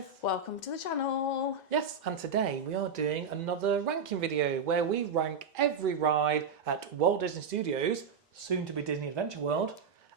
guys! Welcome to the channel. Yes, and today we are doing another ranking video where we rank every ride at Walt Disney Studios, soon to be Disney Adventure World,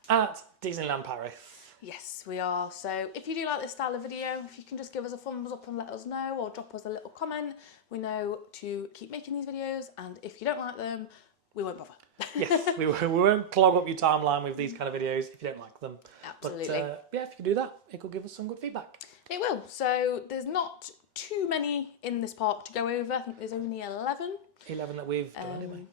at Disneyland Paris. Yes, we are. So if you do like this style of video, if you can just give us a thumbs up and let us know, or drop us a little comment, we know to keep making these videos, and if you don't like them, we won't bother. Yes, we won't clog up your timeline with these kind of videos if you don't like them. Absolutely. But yeah, if you can do that, it will give us some good feedback. It will. So there's not too many in this park to go over. I think there's only 11. 11 that we've done anyway.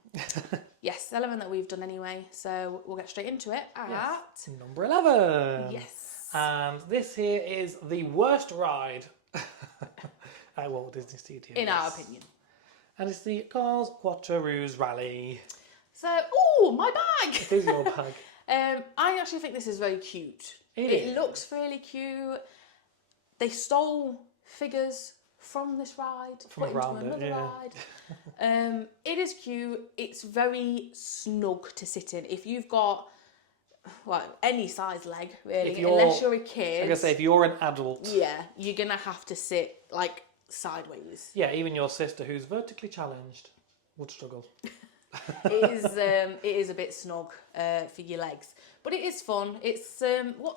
Yes, 11 that we've done anyway. So we'll get straight into it at... Yes. Number 11. Yes. And this here is the worst ride at Walt Disney Studios. In our opinion. And it's the Cars Quattros Rally. So, oh, my bag! It is your bag. I actually think this is very cute. It It looks really cute. They stole figures from this ride, From put around into it, another yeah. ride. It is cute. It's very snug to sit in. If you've got, well, any size leg, really, unless you're a kid. Like I say, if you're an adult. Yeah, you're going to have to sit, like, sideways. Yeah, even your sister, who's vertically challenged, would struggle. It is a bit snug for your legs, but it is fun. It's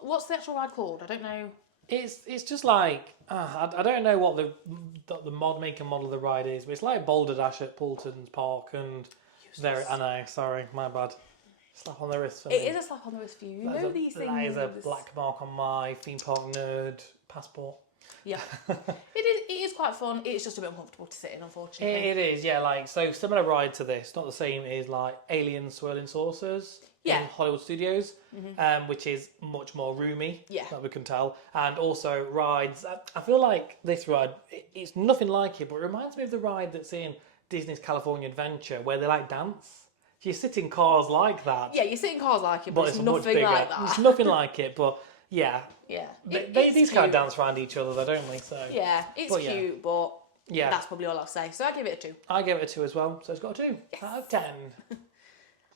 what's the actual ride called? I don't know. It's just like I don't know what the mod make and model of the ride is, but it's like Boulder Dash at Poulton's Park, and there. I know, sorry, my bad. Slap on the wrist. For me. It is a slap on the wrist for you. You know these things. That is a black mark on my theme park nerd passport. Yeah, it is quite fun. It's just a bit uncomfortable to sit in, unfortunately. It is, yeah. Like, so similar ride to this, not the same as like Alien Swirling Saucers in Hollywood Studios, which is much more roomy. Yeah, that we can tell, and also rides. I feel like this ride, it's nothing like it, but it reminds me of the ride that's in Disney's California Adventure, where they like dance. You sit in cars like that. Yeah, you sit in cars like it, but it's much nothing bigger. like that. It's nothing like it, but yeah. Yeah, These kind of dance around each other, though, don't we? So yeah, it's cute, but yeah, that's probably all I'll say. So I give it a 2. I gave it a 2 as well, so it's got a 2 out of 10.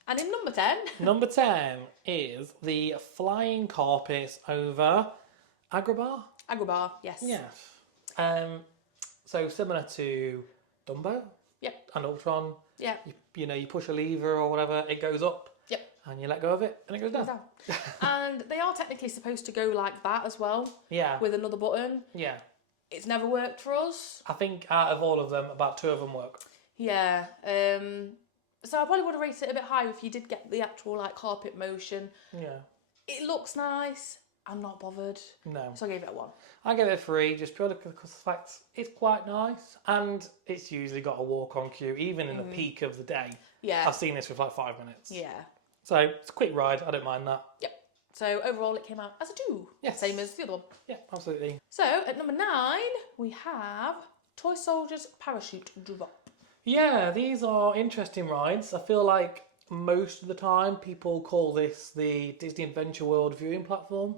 And in number 10, number 10 is the flying carpets over Agrabah. Agrabah, yes. Yeah. So similar to Dumbo. Yep. And Ultron. Yeah. You push a lever or whatever, it goes up. Yep. And you let go of it, and it goes down. And they are technically supposed to go like that as well. Yeah. With another button. Yeah. It's never worked for us. I think out of all of them, about 2 of them work. Yeah. So I probably would have rated it a bit higher if you did get the actual like carpet motion. Yeah. It looks nice. I'm not bothered. No. So I gave it a 1. I gave it a 3, just purely because of the fact it's quite nice, and it's usually got a walk-on queue, even in the peak of the day. Yeah. I've seen this with like 5 minutes. Yeah. So it's a quick ride. I don't mind that. Yep. So overall, it came out as a 2. Yes. Same as the other one. Yeah, absolutely. So at number 9, we have Toy Soldiers Parachute Drop. Yeah, these are interesting rides. I feel like most of the time people call this the Disney Adventure World viewing platform.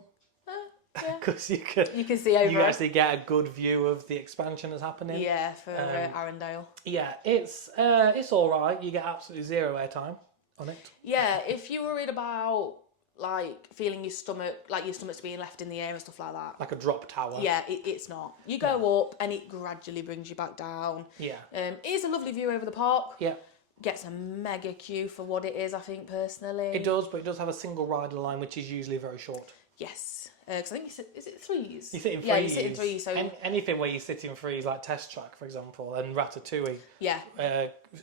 Yeah. Because you can see over. You actually get a good view of the expansion that's happening. Yeah, for Arendelle. Yeah, it's all right. You get absolutely 0 airtime on it. Yeah, if you're worried about like feeling your stomach's being left in the air and stuff like that. Like a drop tower. Yeah, it's not. You go up and it gradually brings you back down. Yeah. It is a lovely view over the park. Yeah. Gets a mega queue for what it is, I think, personally. It does, but it does have a single rider line, which is usually very short. Yes. Because I think is it 3s? You sit in 3s. Yeah, you sit in 3s. So anything where you sit in 3s, like Test Track, for example, and Ratatouille. Yeah.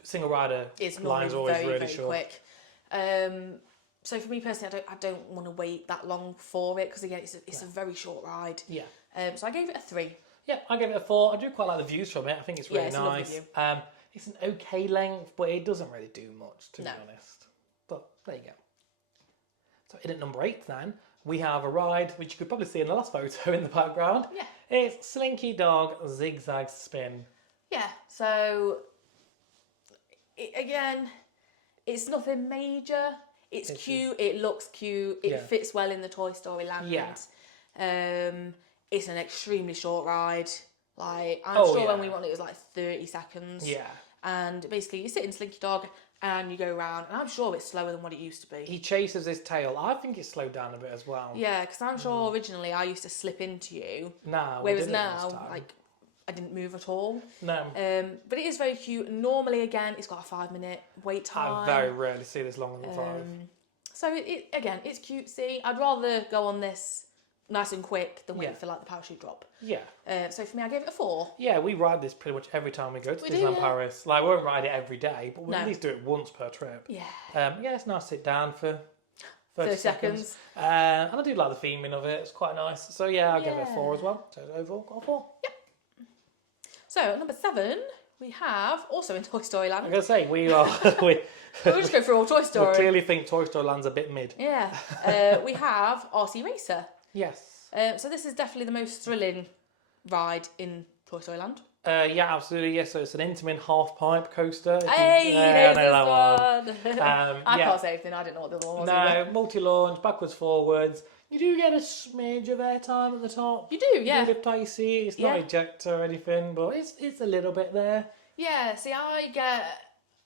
Single rider lines are always really short. Quick. So for me personally, I don't want to wait that long for it because again, it's a very short ride. Yeah. So I gave it a 3. Yeah, I gave it a 4. I do quite like the views from it. I think it's really it's nice. A lovely view. It's an okay length, but it doesn't really do much, to be honest. But there you go. So in at number 8 then, we have a ride, which you could probably see in the last photo in the background. Yeah. It's Slinky Dog Zigzag Spin. Yeah, so again, it's nothing major. It's cute, it looks cute, it fits well in the Toy Story land. Yeah. It's an extremely short ride. Like, I'm sure when we went it was like 30 seconds. Yeah. And basically you sit in Slinky Dog and you go around, and I'm sure it's slower than what it used to be. He chases his tail. I think it's slowed down a bit as well. Yeah, because I'm sure originally I used to slip into you, Now, whereas now, like, I didn't move at all. No. But it is very cute. Normally, again, it's got a 5-minute wait time. I very rarely see this longer than 5. So again, it's cutesy. I'd rather go on this nice and quick than wait for like the parachute drop. Yeah. So for me, I gave it a 4. Yeah, we ride this pretty much every time we go to We do, Disneyland yeah. Paris. Like, we won't ride it every day, but we No. at least do it once per trip. Yeah. Yeah, it's nice to sit down for 30 seconds. And I do like the theming of it. It's quite nice. So yeah, I'll give it a 4 as well. So overall, got a 4. Yep. So at number 7, we have also in Toy Story Land. I'm going to say, we are... We'll just go through all Toy we Story. clearly think Toy Story Land's a bit mid. Yeah. We have RC Racer. Yes. So this is definitely the most thrilling ride in Toy Story Land. Yeah, absolutely. Yes, so it's an Intamin half-pipe coaster. Hey, yeah, there's I know this one. I yeah. can't say anything. I didn't know what the other one was. No, either. multi-launch, backwards, forwards. You do get a smidge of airtime at the top. You do, yeah. You lift how you see it. It's not Yeah. ejector or anything, but it's a little bit there. Yeah, see,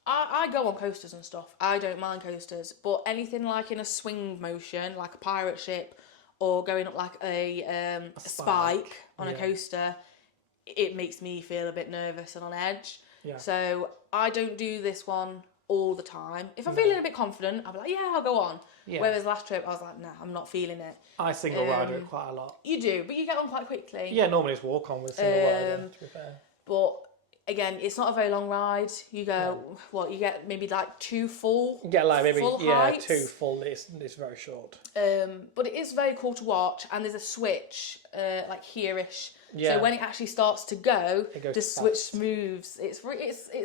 I go on coasters and stuff. I don't mind coasters, but anything like in a swing motion, like a pirate ship, or going up like a spike on a coaster, it makes me feel a bit nervous and on edge. Yeah. So I don't do this one all the time. If I'm feeling a bit confident, I'll be like, yeah, I'll go on. Yeah. Whereas last trip, I was like, nah, I'm not feeling it. I single rider it quite a lot. You do, but you get on quite quickly. Yeah, normally it's walk on with single rider, to be fair. But again, it's not a very long ride. You go, you get maybe like 2 full. You get like maybe, full heights. 2 full. It's very short. But it is very cool to watch, and there's a switch, like here-ish. Yeah. So when it actually starts to go, It goes the fast. switch moves. It's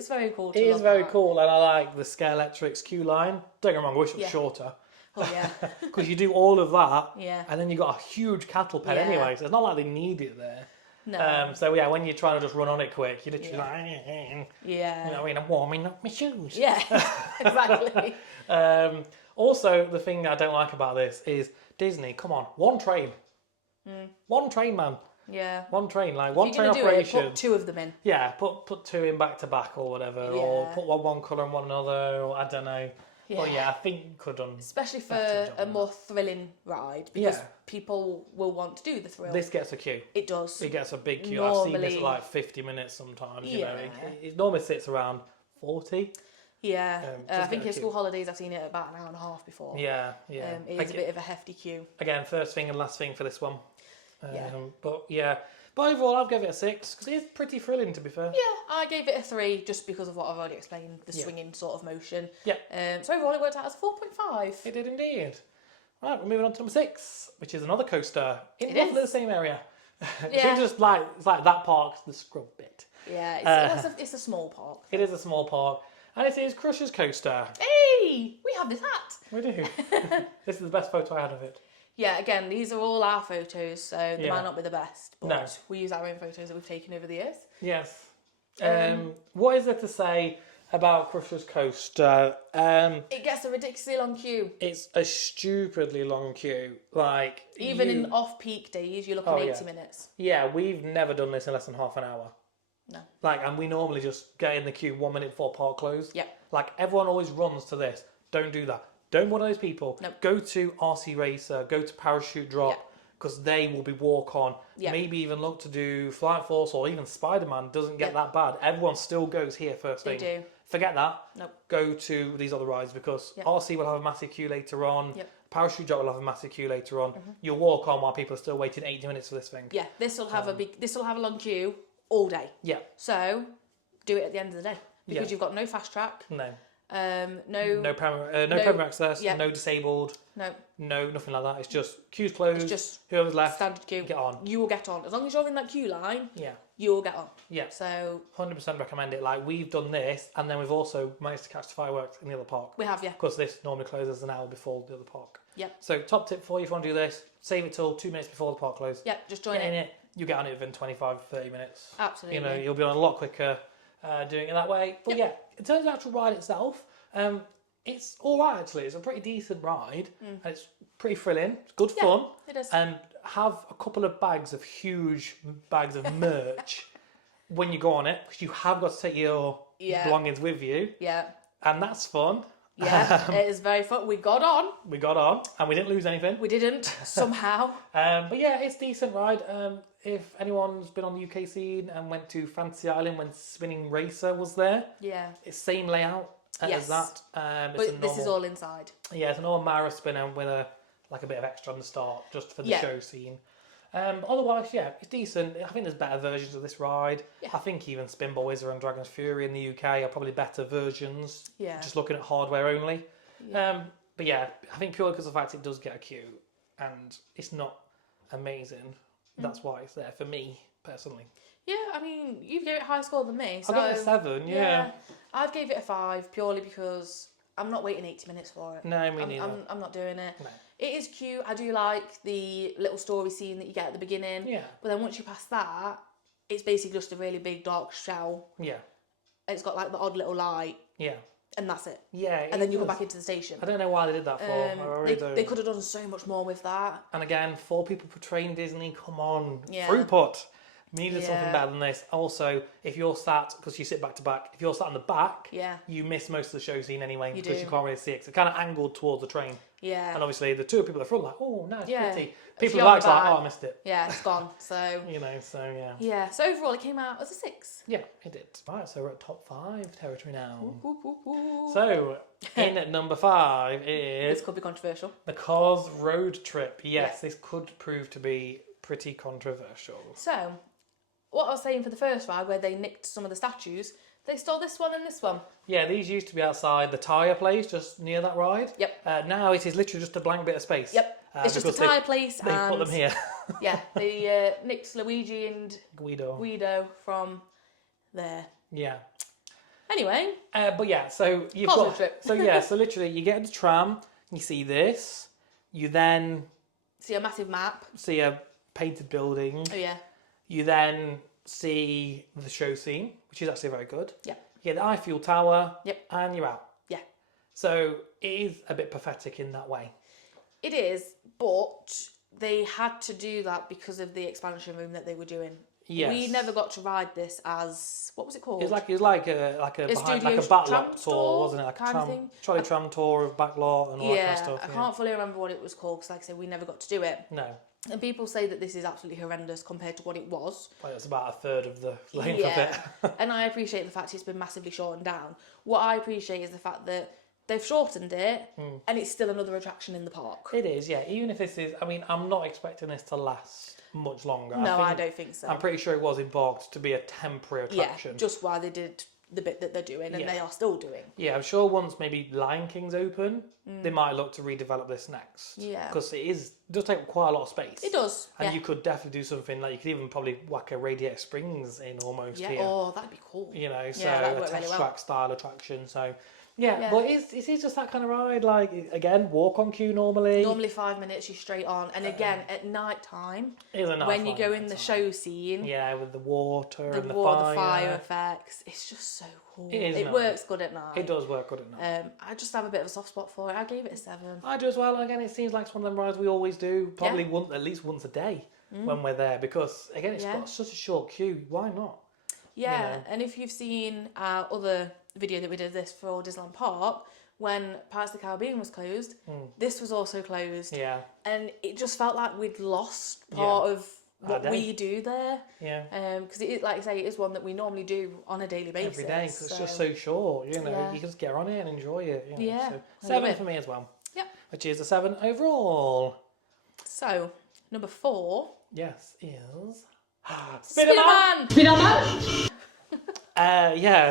very cool to It is look very at. cool, and I like the Scalextric's queue line. Don't get me wrong, I wish it was shorter. Oh yeah. Because you do all of that, Yeah. and then you got a huge cattle pen Yeah. anyway, so it's not like they need it there. No. So yeah, when you're trying to just run on it quick, you're literally Yeah. you know, I'm warming up my shoes. Yeah. Exactly. Also, the thing I don't like about this is Disney. Come on, one train, one train, man, Yeah. one train, like one If train you're gonna do it, operation. put 2 of them in. Yeah, put 2 in back to back or whatever, or Yeah. put one colour and one another. Or I don't know. Well, Yeah. yeah, I think you could have done. Especially for better job a on more thrilling ride, because Yeah. people will want to do the thrill. This gets a queue. It does. It gets a big queue. I've seen this Normally- at like 50 minutes sometimes. You know, Yeah. it normally sits around 40. Yeah. just I think get a in queue. school holidays I've seen it about an hour and a half before. Yeah, yeah. It is a bit of a hefty queue. Again, first thing and last thing for this one. Yeah. But overall, I'll give it a 6 because it is pretty thrilling, to be fair. Yeah, I gave it a 3 just because of what I've already explained, the Yeah. swinging sort of motion. Yeah. So overall it worked out as a 4.5. It did indeed. Right, we're moving on to number 6, which is another coaster in It roughly is. the same area. Yeah. It's just like it's like that park's the scrub bit. Yeah, it's a small park. It is a small park, and it is Crusher's Coaster. Hey, we have this hat. We do. This is the best photo I had of it. Yeah, again, these are all our photos, so they Yeah. might not be the best, but No. we use our own photos that we've taken over the years. Yes. What is there to say about Crusher's Coaster? It gets a ridiculously long queue. It's a stupidly long queue. Like Even in off-peak days, you're looking at 80 yeah. minutes. Yeah, we've never done this in less than half an hour. No. Like, and we normally just get in the queue 1 minute before park close. Yep. Like, everyone always runs to this. Don't do that. Don't be one of those people. Nope. Go to RC Racer, go to Parachute Drop, Yep. because they will be walk on. Yep. Maybe even look to do Flight Force or even Spider-Man doesn't get Yep. that bad. Everyone still goes here first They thing. do. Forget that. Nope. Go to these other rides because Yep. RC will have a massive queue later on. Yep. Parachute Drop will have a massive queue later on. You'll walk on while people are still waiting 80 minutes for this thing. Yeah, this will have a long queue all day. Yeah. So, do it at the end of the day. Because Yeah. you've got no fast track, No. no, Premier access, yeah. no disabled, no, no nothing like that. It's just queues closed. it's just whoever's left, standard queue. get on. You will get on. As long as you're in that queue line, Yeah, you will get on. yeah. So, 100% recommend it. Like, we've done this, and then we've also managed to catch the fireworks in the other park. we have, yeah. Because this normally closes an hour before the other park. Yeah. So, top tip for you if you want to do this, save it till 2 minutes before the park closes. Yeah, just join Get in it. it, you get on it within 25, 30 minutes. Absolutely. You know, you'll be on a lot quicker doing it that way. But yeah, in terms of the actual ride itself, it's all right actually. It's a pretty decent ride, and it's pretty thrilling. It's good fun. it is. And have a couple of huge bags of merch when you go on it, because you have got to take your Yeah. belongings with you. Yeah. and that's fun. Yeah, it is very fun. We got on. We got on, and we didn't lose anything. We didn't, somehow. But yeah, it's a decent ride. If anyone's been on the UK scene and went to Fantasy Island when Spinning Racer was there, Yeah. it's same layout as that. But this is all inside. Yeah, it's a normal Mara spinner with a bit of extra on the start just for the show scene. But otherwise, yeah, it's decent. I think there's better versions of this ride. Yeah. I think even Spinball Wizard and Dragon's Fury in the UK are probably better versions. Yeah. Just looking at hardware only. Yeah. But yeah, I think purely because of the fact it does get a queue and it's not amazing. That's why it's there for me personally. Yeah, I mean, you gave it a higher score than me. So, I got it a 7. Yeah. I've gave it a 5 purely because I'm not waiting 80 minutes for it. No, me neither. I'm not doing it. No. It is cute. I do like the little story scene that you get at the beginning. Yeah. But then once you pass that, it's basically just a really big dark shell. Yeah. And it's got like the odd little light. Yeah. And that's it. Yeah. And then you go back into the station. I don't know why they did that for. They could have done so much more with that. And again, 4 people portraying Disney, come on. Yeah. Throughput. Needed something better than this. Also, if you're sat, because you sit back to back, if you're sat in the back, you miss most of the show scene anyway because you can't really see it. It's kind of angled towards the train. Yeah. And obviously, the 2 people at the front, like, oh, nice, pretty. People in the back's like, oh, I missed it. Yeah, it's gone. So. So yeah. Yeah, so overall, it came out as a 6. Yeah, it did. Right, so we're at top 5 territory now. Ooh. So, in at number 5 is... This could be controversial. The Cars Road Trip. Yes, this could prove to be pretty controversial. So, what I was saying for the first ride, where they nicked some of the statues, they stole this one and this one. Yeah, these used to be outside the tyre place, just near that ride. Yep. Now it is literally just a blank bit of space. Yep. It's just a tyre place. They put them here. Yeah, they nicked Luigi and Guido from there. Yeah. Anyway. But yeah, so you've got... So literally you get the tram, you see this, you then... See a massive map. See a painted building. Oh, yeah. You then see the show scene, which is actually very good. Yeah. You get the Eiffel Tower. Yep. And you're out. Yeah. So it is a bit pathetic in that way. It is, but they had to do that because of the expansion room that they were doing. Yes. We never got to ride this as, what was it called? It was like a backlot tour, wasn't it? Like a trolley tram tour of backlot and all that kind of stuff. I can't fully remember what it was called because, like I said, we never got to do it. No. And people say that this is absolutely horrendous compared to what it was. Well, it's about a third of the length of it. And I appreciate the fact it's been massively shortened down. What I appreciate is the fact that they've shortened it and it's still another attraction in the park. It is, yeah. Even if this is, I mean, I'm not expecting this to last much longer. No, I don't think so. I'm pretty sure it was embarked to be a temporary attraction. Yeah, just while they did the bit that they're doing and they are still doing. Yeah, I'm sure once maybe Lion King's open, they might look to redevelop this next. Yeah. Because it does take quite a lot of space. It does. And you could definitely do something like you could even probably whack a Radiator Springs in almost here. Oh, that'd be cool. So a test track style attraction. So but it is just that kind of ride. Like again, walk on queue normally. Normally 5 minutes, you're straight on. And again, at night time, when you go in the show scene, with the water and the fire effects, it's just so cool. It works good at night. It does work good at night. I just have a bit of a soft spot for it. I gave it a 7. I do as well. And again, it seems like it's one of them rides we always do, probably at least once a day when we're there, because again, it's got such a short queue. Why not? Yeah, and if you've seen our other video that we did this for Disneyland Park, when Pirates of the Caribbean was closed, this was also closed. Yeah. And it just felt like we'd lost part of what we do there. Yeah. Because it is, like I say, it is one that we normally do on a daily basis. Every day, because it's just so short, you can just get on it and enjoy it. So 7 for me as well. Yeah. Which is a 7 overall. So, number 4. Yes, is... Spider-Man!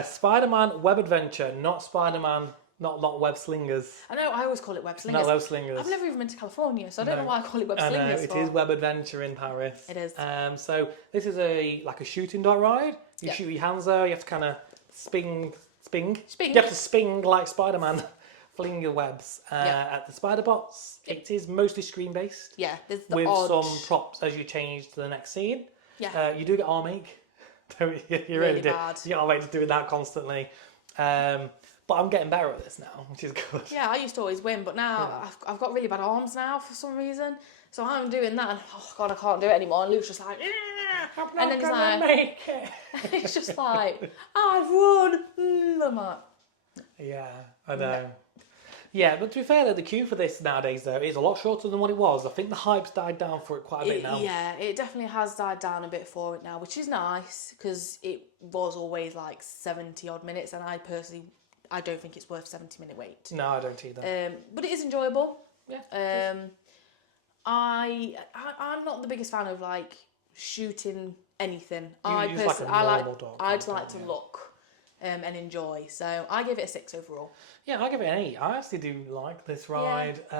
Spider-Man Web Adventure, not Spider-Man, not Web Slingers. I know, I always call it Web Slingers. Not Web Slingers. I've never even been to California, so I don't know why I call it Web Slingers. It is Web Adventure in Paris. It is. So this is a shooting dart ride. You shoot your hands there, you have to kind of sping. You have to sping like Spider-Man. Fling your webs at the spider bots. It is mostly screen based. Yeah, there's with some props as you change to the next scene. Yeah, you do get arm ache. You really do. Bad. You can't wait to doing that constantly. But I'm getting better at this now, which is good. Yeah, I used to always win, but now I've got really bad arms now for some reason. So I'm doing that, and oh god, I can't do it anymore. And Luke's just like, I'm not gonna make it. It's just like, I've won. I'm like, Yeah, I know. Yeah, but to be fair, though, the queue for this nowadays, though, is a lot shorter than what it was. I think the hype's died down for it quite a bit now. Yeah, it definitely has died down a bit for it now, which is nice because it was always like 70 odd minutes, and I don't think it's worth 70-minute wait. No, I don't either. But it is enjoyable. Yeah. I'm not the biggest fan of like shooting anything. You use like a normal dog I'd kind like of to thing, look and enjoy. So I give it a 6 overall. Yeah, I give it an 8. I actually do like this ride. The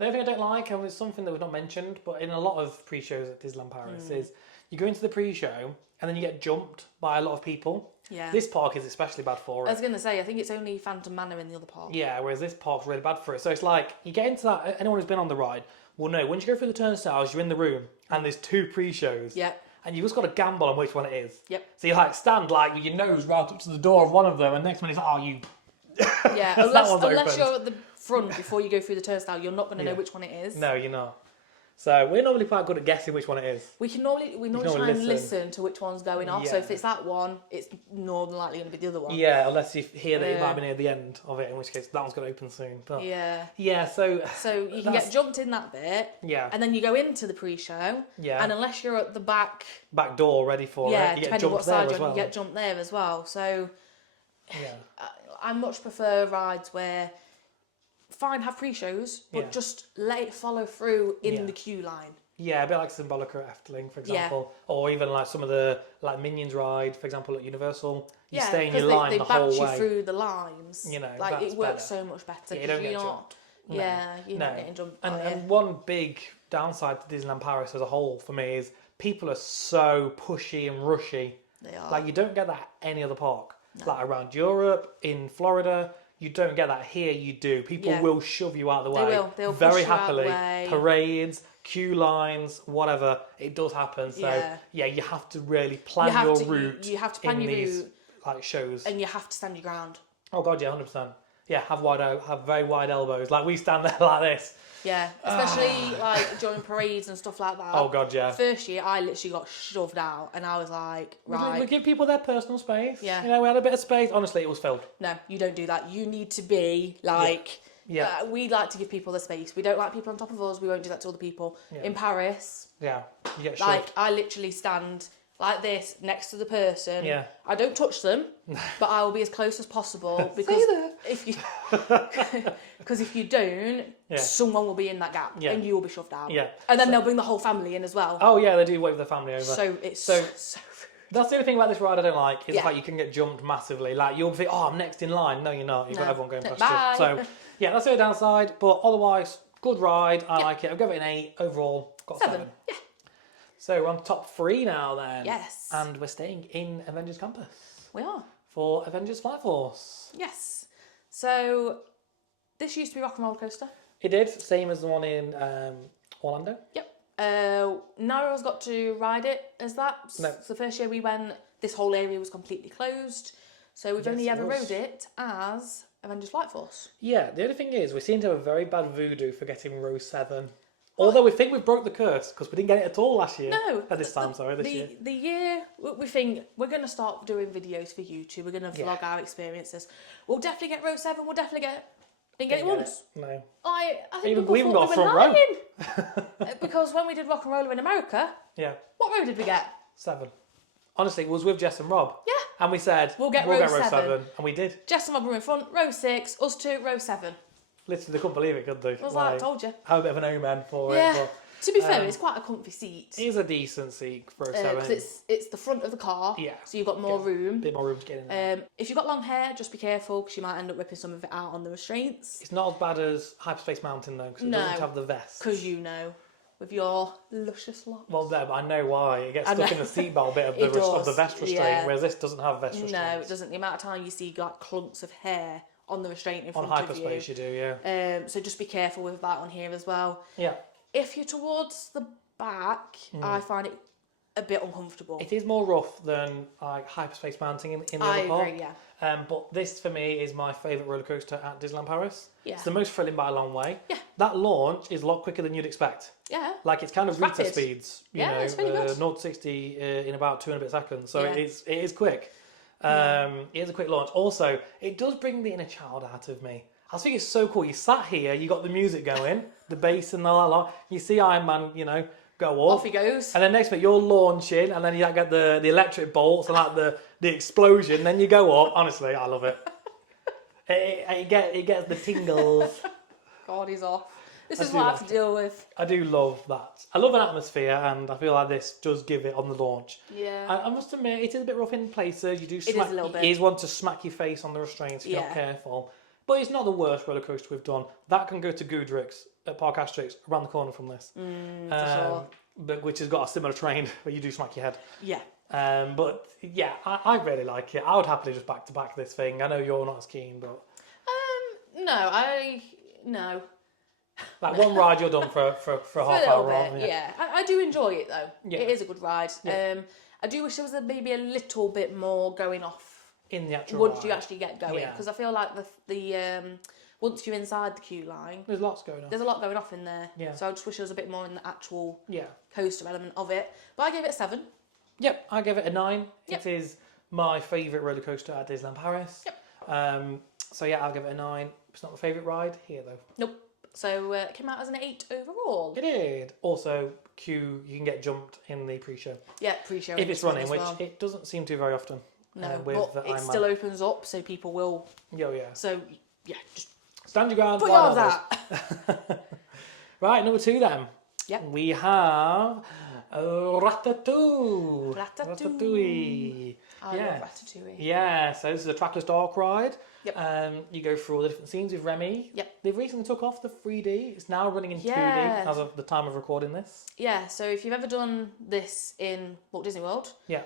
only thing I don't like, and it's something that was not mentioned, but in a lot of pre-shows at Disneyland Paris, is you go into the pre-show and then you get jumped by a lot of people. Yeah. This park is especially bad for it. I was going to say, I think it's only Phantom Manor in the other park. Yeah, whereas this park's really bad for it. So it's like, you get into that, anyone who's been on the ride will know, once you go through the turnstiles, you're in the room, and there's 2 pre-shows. Yeah. And you've just got to gamble on which one it is. Yep. So you like stand like with your nose right up to the door of one of them, and next one is, oh, you... Yeah, unless you're at the front before you go through the turnstile, you're not going to know which one it is. No, you're not. So we're normally quite good at guessing which one it is. We normally try and listen to which one's going off. So Yeah. if it's that one, it's more than likely going to be the other one. Yeah, unless you hear that it might be near the end of it, in which case that one's going to open soon. But Yeah. So you can get jumped in that bit. Yeah. And then you go into the pre-show. Yeah. And unless you're at the back, door ready for it, you get depending on what jumped there side as you're on, well. you get jumped there as well. So Yeah. I much prefer rides where have pre-shows, but just let it follow through in the queue line. Yeah, a bit like Symbolica at Efteling, for example, or even like some of the Minions ride, for example, at Universal. You stay in your line they the whole batch way. you through the lines. You know, like that's it works better. so much better. Yeah, you don't get you're jumped. not, you're not getting jumped. And one big downside to Disneyland Paris as a whole for me is people are so pushy and rushy. They are. Like you don't get that at any other park. No. Like around Europe, in Florida, you don't get that. Here you do. People will shove you out of the way. They will. They'll very push you happily. out the way. Parades, queue lines, whatever. It does happen. So you have to really plan your route. You have to plan your route. Like shows. And you have to stand your ground. Oh god, yeah, 100%. Yeah, have very wide elbows. Like we stand there like this. Yeah, especially like during parades and stuff like that. Oh god, yeah. First year, I literally got shoved out, and I was like, right. We give people their personal space. Yeah. You know, we had a bit of space. Honestly, it was filled. No, you don't do that. You need to be like. Yeah. We like to give people the space. We don't like people on top of us. We won't do that to other people. Yeah. In Paris, you get shoved. like I literally stand like this next to the person. Yeah. I don't touch them, but I will be as close as possible because if you don't, someone will be in that gap and you will be shoved out. Yeah. And then they'll bring the whole family in as well. Oh yeah, they do wave their family over. So it's so that's the only thing about this ride I don't like is the fact you can get jumped massively. Like you'll think, oh, I'm next in line. No, you're not. You've got everyone going past you. So yeah, that's the only downside. But otherwise, good ride. I like it. I'll give it an 8 overall. Got 7. Yeah. So we're on top 3 now then. Yes. And we're staying in Avengers Campus. We are. For Avengers Flight Force. Yes. So this used to be Rock and Roller Coaster. It did. Same as the one in Orlando. Yep. Neither got to ride it as that. No. So the first year we went, this whole area was completely closed. So we've only ever rode it as Avengers Flight Force. Yeah, the only thing is we seem to have a very bad voodoo for getting row 7. Although we think we broke the curse because we didn't get it at all last year. No. This year. The year we think we're going to start doing videos for YouTube. We're going to vlog our experiences. We'll definitely get row 7. We'll definitely get... Didn't get it once. No. I think we even got a front row. Because when we did Rock and Roller in America, what row did we get? 7. Honestly, it was with Jess and Rob. Yeah. And we said, we'll get row 7. And we did. Jess and Rob were in front, row 6, us 2, row 7. Literally, they couldn't believe it, could they? I was like, I told you. Have a bit of an omen for it. Yeah. To be fair, it's quite a comfy seat. It is a decent seat for row 7. Because it's the front of the car. Yeah. So you've got more room. A bit more room to get in there. If you've got long hair, just be careful because you might end up ripping some of it out on the restraints. It's not as bad as Hyperspace Mountain, though, because it doesn't have the vest. Because with your luscious locks. Well, no, but I know why. It gets stuck in the seatbelt bit of the vest restraint, whereas this doesn't have vest restraint. No, it doesn't. The amount of time you see like clumps of hair on the restraint in front of you. On Hyperspace, you do, yeah. So just be careful with that on here as well. Yeah. If you're towards the back, I find it a bit uncomfortable. It is more rough than like Hyperspace Mountain in the other park. I agree, yeah. But this, for me, is my favourite roller coaster at Disneyland Paris. Yeah. It's the most thrilling by a long way. Yeah. That launch is a lot quicker than you'd expect. Yeah. Like, it's kind of Rita speeds. It's really good. 0 to 60 in about 2 and a bit seconds. So it is quick. It is a quick launch. Also, it does bring the inner child out of me. I think it's so cool. You sat here, you got the music going, the bass and all that lot. You see Iron Man, go up. Off he goes. And then next bit, you're launching, and then you get the electric bolts and like the explosion. Then you go up. Honestly, I love it. It gets the tingles. God, he's off. This is what I have to deal with. I do love that. I love an atmosphere, and I feel like this does give it on the launch. Yeah. I must admit, it is a bit rough in places. You do It is a little bit. It is one to smack your face on the restraints if you're not careful. But it's not the worst roller coaster we've done. That can go to Goodricks at Park Asterix, around the corner from this. For sure. But which has got a similar train where you do smack your head. Yeah. But yeah, I really like it. I would happily just back to back this thing. I know you're not as keen, but No. like one ride you're done for a half hour. I do enjoy it though. Yeah. It is a good ride. Yeah. I do wish there was maybe a little bit more going off in the actual once ride. you actually get going, because I feel like the once you're inside the queue line, There's lots going on. there's a lot going off in there. Yeah. So I just wish there was a bit more in the actual Yeah. coaster element of it. But I gave it a 7. Yep, I give it a 9. Yep. It is my favourite roller coaster at Disneyland Paris. Yep. So yeah, I'll give it a 9. It's not my favourite ride here though. Nope. So it came out as an 8 overall. It did. Also, you can get jumped in the pre-show. Yeah, pre-show. If it's running, as which well. it doesn't seem to very often. No, with but the it Iron still Man. opens up, so people will. Yeah. So yeah, just Stand your ground. put fly yours levels. out. Right, number 2 then. Yep. We have Ratatouille. Ratatouille. I love Ratatouille. Yeah, so this is a trackless dark ride. Yep. You go through all the different scenes with Remy. Yep. They've recently took off the 3D. It's now running in 2D as of the time of recording this. Yeah, so if you've ever done this in Walt Disney World, Yeah,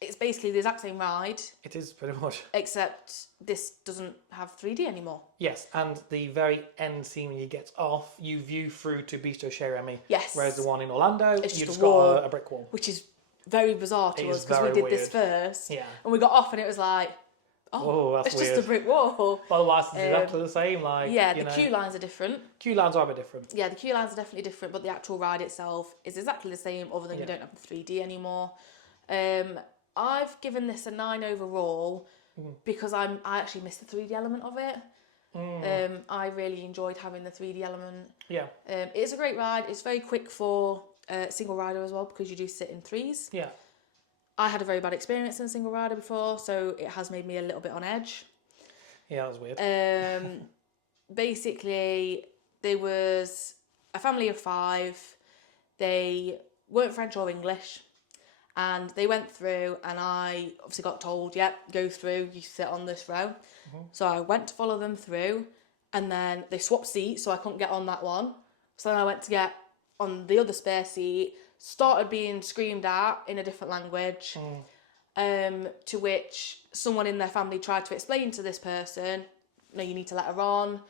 it's basically the exact same ride, it is pretty much. except this doesn't have 3D anymore. Yes, and the very end scene when you get off, you view through to Bistro Chez Remy. Yes. Whereas the one in Orlando, It's you've just just a wall. got a brick wall. Which is very bizarre to It us is because we very did this weird. first. Yeah. And we got off and it was like, Oh, that's it's weird. just a brick wall. Otherwise, it's exactly the same. Like Yeah, the queue lines are different. Queue lines are a bit different. Yeah, the queue lines are definitely different, but the actual ride itself is exactly the same, other than you don't have the 3D anymore. I've given this a 9 overall because I actually missed the 3D element of it. I really enjoyed having the 3D element. Yeah. It's a great ride. It's very quick for single rider as well, because you do sit in 3s. Yeah. I had a very bad experience in a single rider before, so it has made me a little bit on edge. Yeah, that was weird. Basically, there was a family of 5. They weren't French or English, and they went through, and I obviously got told, yep, go through, you sit on this row. So I went to follow them through, and then they swapped seats, so I couldn't get on that one. So then I went to get on the other spare seat, started being screamed at in a different language, to which someone in their family tried to explain to this person, no, you need to let her on,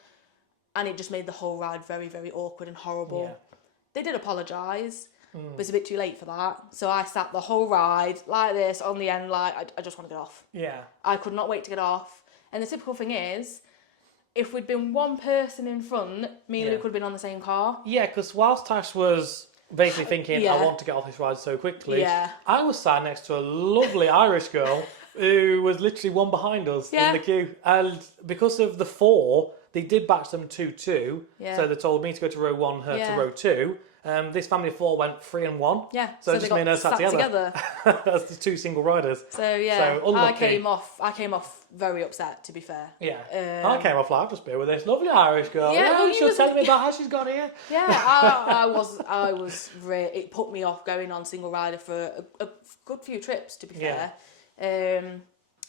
and it just made the whole ride very, very awkward and horrible. Yeah. They did apologise, but it's a bit too late for that. So I sat the whole ride like this on the end, like, I just want to get off. Yeah. I could not wait to get off. And the typical thing is, if we'd been one person in front, me and Luke would have been on the same car. Yeah, because whilst Tash was basically thinking, Yeah. I want to get off this ride so quickly, Yeah. I was sat next to a lovely Irish girl who was literally one behind us in the queue. And because of the 4, they did batch them 2-2. Yeah. So they told me to go to row 1, her to row 2. This family of 4 went 3 and 1. Yeah, So, they just got me and her sat together. That's the 2 single riders. So yeah, So, I unlucky. came off very upset, to be fair. Yeah. I came off like, I've just been with this lovely Irish girl. Yeah, well, you she was was- telling me about how she's got here. Yeah, I was it put me off going on single rider for a good few trips, to be fair.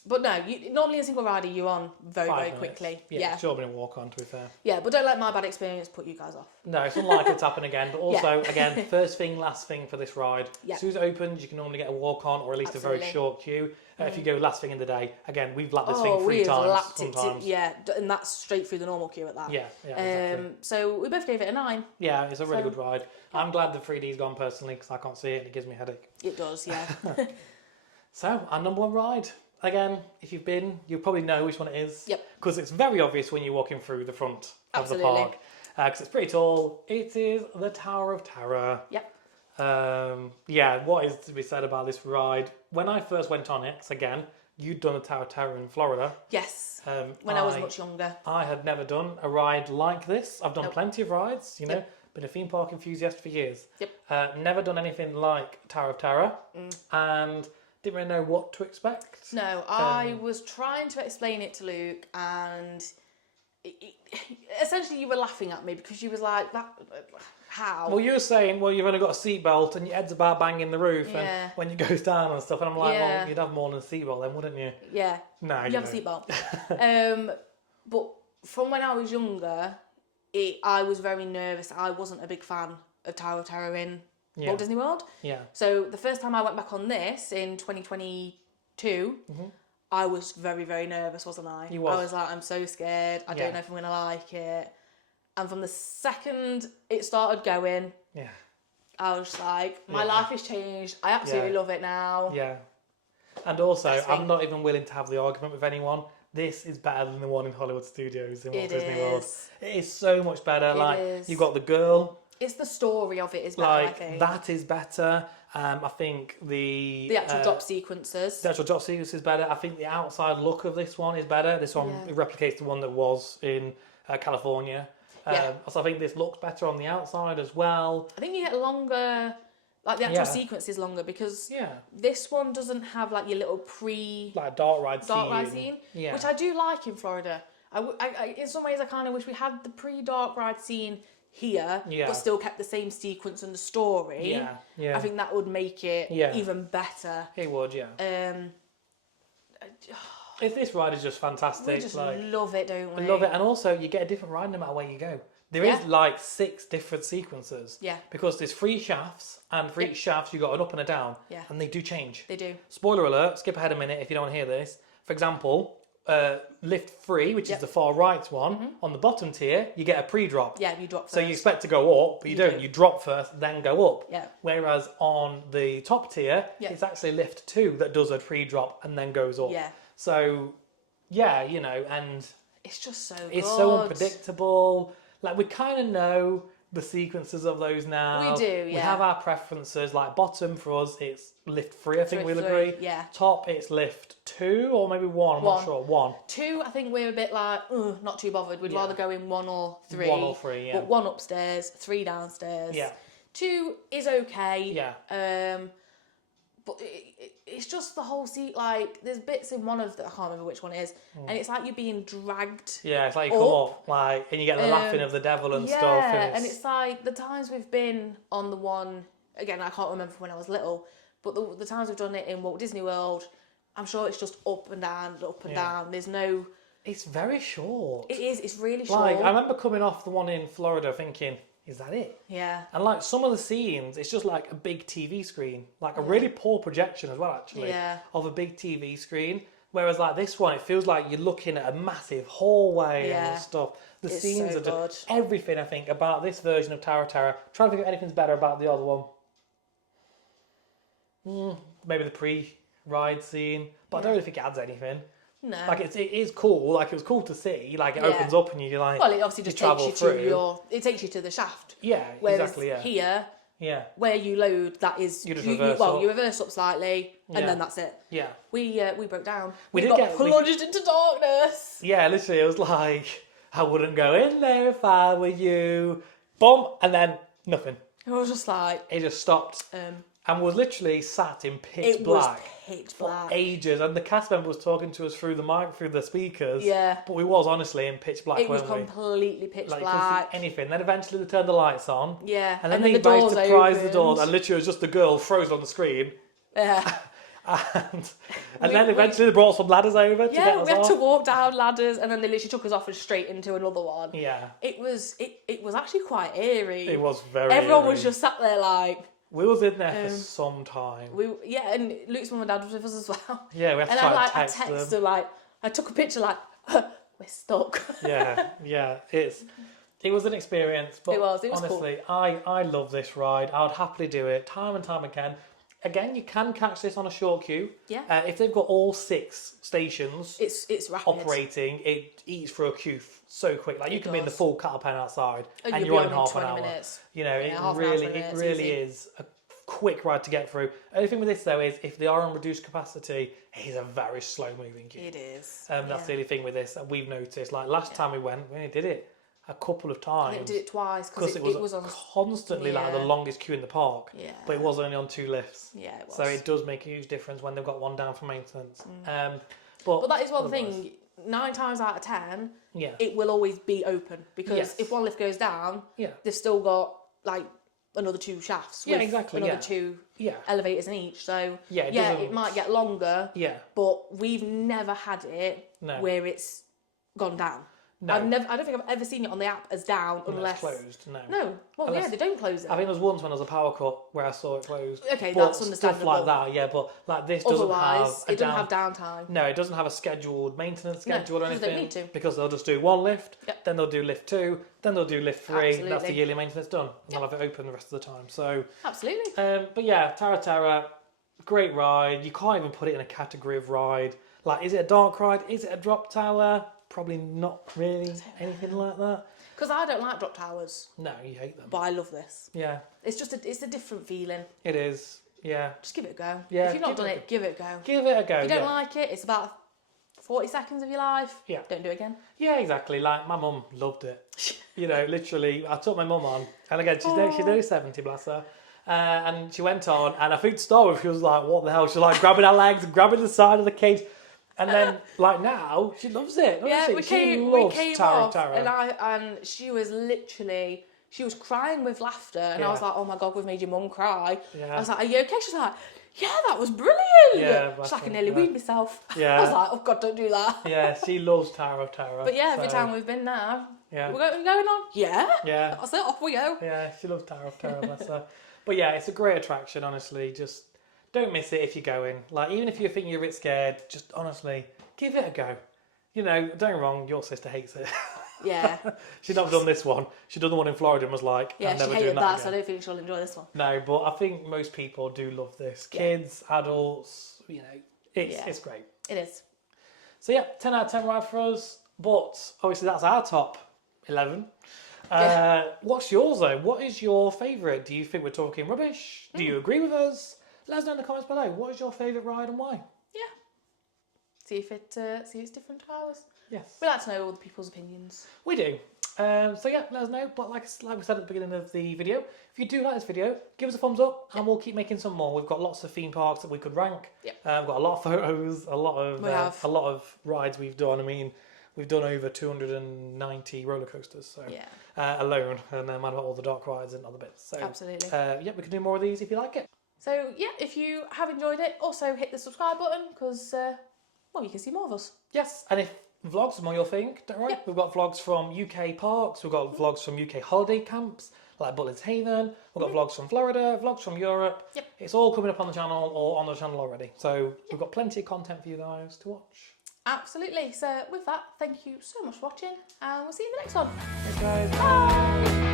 But no, normally a single rider you're on very, 5 very minutes. quickly. Yeah, it's sure been a walk on, to be fair. Yeah, but don't let my bad experience put you guys off. No, it's unlikely to happen again. But also, again, first thing, last thing for this ride. Yeah. As soon as it opens, you can normally get a walk on or at least a very Absolutely. short queue. If you go last thing in the day, again, we've lapped this thing Oh, 3 we've times. lapped it, Sometimes. and that's straight through the normal queue at that. Yeah, exactly. So we both gave it a 9. Yeah, it's a really good ride. I'm glad the 3D's gone personally because I can't see it and it gives me a headache. It does, yeah. So, our number 1 ride. Again, if you've been, you'll probably know which one it is. Yep. Because it's very obvious when you're walking through the front of the Absolutely. park. Because it's pretty tall. It is the Tower of Terror. Yep. Yeah, what is to be said about this ride? When I first went on it, 'cause again, you'd done a Tower of Terror in Florida. Yes. When I was much younger. I had never done a ride like this. I've done Nope. plenty of rides, you know, been a theme park enthusiast for years. Yep. Never done anything like Tower of Terror, and didn't really know what to expect. No, I was trying to explain it to Luke, and essentially you were laughing at me because you was like, "That how?" Well, you were saying, well, you've only got a seatbelt and your head's about banging the roof, and when it goes down and stuff, and I'm like, well, you'd have more than a seatbelt then, wouldn't you? Yeah. No, you have a seatbelt. But from when I was younger, I was very nervous. I wasn't a big fan of Tower of Terror in Walt Disney World. Yeah. So the first time I went back on this in 2022, I was very, very nervous, wasn't I? You was. I was like, I'm so scared. I don't know if I'm going to like it. And from the second it started going, I was like, my life has changed. I absolutely love it now. Yeah. And also, I'm not even willing to have the argument with anyone. This is better than the one in Hollywood Studios in Walt Disney World. It is so much better. You've got the girl. It's the story of it is better, I think. That is better. I think the actual drop sequences. The actual drop sequence is better. I think the outside look of this one is better. This one replicates the one that was in California. So I think this looks better on the outside as well. I think you get longer, like the actual sequence is longer because this one doesn't have like your little dark ride scene, which I do like in Florida. I in some ways I kind of wish we had the pre-dark ride scene here, but still kept the same sequence and the story. I think that would make it even better. It would, This ride is just fantastic. We just love it, don't we? We love it, and also you get a different ride no matter where you go. There is like 6 different sequences. Because there's 3 shafts, and for each shaft you got an up and a down. And they do change. They do. Spoiler alert, skip ahead a minute if you don't want to hear this. For example, lift 3, which is the far right one, on the bottom tier, you get a pre-drop. Yeah, you drop first. So you expect to go up, but you don't. You drop first, then go up. Yeah. Whereas on the top tier, it's actually lift 2 that does a pre-drop and then goes up. Yeah. So, you know, and it's just so good. It's so unpredictable. Like, we kind of know the sequences of those now. We do, We have our preferences. Like, bottom for us, it's lift 3, I think we'll agree. Yeah. Top, it's lift 2 or maybe 1, I'm not sure. 1. 2, I think we're a bit like, not too bothered. We'd rather go in 1 or 3. 1 or 3, But 1 upstairs, 3 downstairs. Yeah. 2 is okay. Yeah. But it's just the whole seat, like, there's bits in one of the, I can't remember which one it is, and it's like you're being dragged. Yeah, it's like you come up, like, and you get the laughing of the devil and stuff. And it's like, the times we've been on the one, again, I can't remember when I was little, but the times we've done it in Walt Disney World, I'm sure it's just up and down, up and down. There's no... It's very short. It is, it's really short. Like, I remember coming off the one in Florida thinking, is that it? Yeah. And like some of the scenes, it's just like a big TV screen, like a really poor projection as well, actually, of a big TV screen. Whereas like this one, it feels like you're looking at a massive hallway and stuff. The scenes are just everything. I think about this version of Tower of Terror. Trying to think if anything's better about the other one. Maybe the pre-ride scene, but I don't really think it adds anything. No. Like it is cool. Like it was cool to see. Like it opens up and you're like, well, it obviously just takes you to it takes you to the shaft. Yeah, whereas exactly. Yeah. Here, where you load, that is you reverse up slightly, and then that's it. Yeah. We broke down. We got plunged into darkness. Yeah, literally, it was like I wouldn't go in there if I were you. Boom, and then nothing. It was just like it just stopped. And was literally sat in pitch black for ages. And the cast member was talking to us through the mic, through the speakers. Yeah. But we was honestly in pitch black, weren't we? It was completely pitch black. You couldn't see anything. Then eventually they turned the lights on. Yeah. And then they managed to prise the doors. And literally it was just the girl frozen on the screen. Yeah. and then eventually they brought some ladders over to get us off. Yeah, we had to walk down ladders, and then they literally took us off and straight into another one. Yeah. It was actually quite eerie. It was very Everyone was just sat there like... We was in there for some time. And Luke's mum and dad was with us as well. Yeah, we had to try and text them. I texted them, like, I took a picture like, we're stuck. yeah. It was an experience, but it was honestly, cool. I love this ride. I would happily do it time and time again. Again, you can catch this on a short queue. Yeah. If they've got all 6 stations it's rapid. operating, it eats through a queue so quick. Like you can be in the full car pen outside and you're on in half an hour. Minutes. You know, it really is a quick ride to get through. Only thing with this though is if they are on reduced capacity, it is a very slow moving queue. It is. That's the only thing with this that we've noticed. Like last time we went, we only did it a couple of times. I think I did it twice because it was on constantly like the longest queue in the park. Yeah. But it was only on 2 lifts. Yeah, it was. So it does make a huge difference when they've got one down for maintenance. But that is one thing. 9 times out of 10, yeah, it will always be open because if one lift goes down, they've still got like another 2 shafts. Yeah, with exactly. Another 2 elevators in each. So it might get longer. Yeah. But we've never had it where it's gone down. No. I don't think I've ever seen it on the app as down unless closed. No. Well, they don't close it. I think there was once when there was a power cut where I saw it closed. Okay, but that's understandable. Stuff like that, yeah. But like this doesn't Otherwise, have it doesn't have downtime. No, it doesn't have a scheduled maintenance schedule or because they anything. need to. Because they'll just do 1 lift, then they'll do lift 2, then they'll do lift 3. Absolutely. That's the yearly maintenance done, and they'll have it open the rest of the time. So absolutely. But yeah, Terra, great ride. You can't even put it in a category of ride. Like, is it a dark ride? Is it a drop tower? Probably not really anything like that. Because I don't like drop towers. No, you hate them. But I love this. Yeah. It's a different feeling. It is. Yeah. Just give it a go. Yeah, If you've not done it, give it a go. Give it a go. If you don't like it, it's about 40 seconds of your life. Yeah. Don't do it again. Yeah, exactly. Like, my mum loved it. You know, literally, I took my mum on. And again, she's nearly 70, bless her. And she went on, and I think to start with, she was like, what the hell? She was like grabbing her legs, grabbing the side of the cage. And then, like now, she loves it. Yeah, we came off, Tara. and she was literally, she was crying with laughter, and I was like, oh my God, we've made your mum cry. Yeah. I was like, are you okay? She's like, yeah, that was brilliant. Yeah, she's like, I nearly weed myself. Yeah. I was like, oh God, don't do that. Yeah, she loves Tara. But yeah, every time we've been there, yeah, we're going on. Yeah. Yeah. That's it, off we go. Yeah, she loves Tara, bless her. But yeah, it's a great attraction, honestly. Just don't miss it if you're going. Like, even if you're thinking you're a bit scared, just honestly, give it a go. You know, don't get me wrong, your sister hates it. Yeah. She's not done this one. She done the one in Florida and was like, yeah, I'm never she hated doing that, again. so I don't think she'll enjoy this one. No, but I think most people do love this. Kids, adults, you know, it's great. It is. So yeah, 10 out of 10 ride for us. But obviously that's our top 11. What's yours though? What is your favourite? Do you think we're talking rubbish? Do you agree with us? Let us know in the comments below. What is your favourite ride and why? Yeah. See if it's different to ours. Yes. We like to know other people's opinions. We do. So yeah, let us know. But like we said at the beginning of the video, if you do like this video, give us a thumbs up and we'll keep making some more. We've got lots of theme parks that we could rank. Yep. We've got a lot of photos, a lot of rides we've done. I mean, we've done over 290 roller coasters, so alone, and then all the dark rides and other bits. So absolutely. Yeah, we can do more of these if you like it. So yeah, if you have enjoyed it, also hit the subscribe button because you can see more of us. Yes, and if vlogs are more your thing, don't worry. We've got vlogs from UK parks, we've got vlogs from UK holiday camps, like Butler's Haven, we've got vlogs from Florida, vlogs from Europe. Yep. It's all coming up on the channel or on the channel already. So we've got plenty of content for you guys to watch. Absolutely. So with that, thank you so much for watching and we'll see you in the next one. Thanks guys. Bye.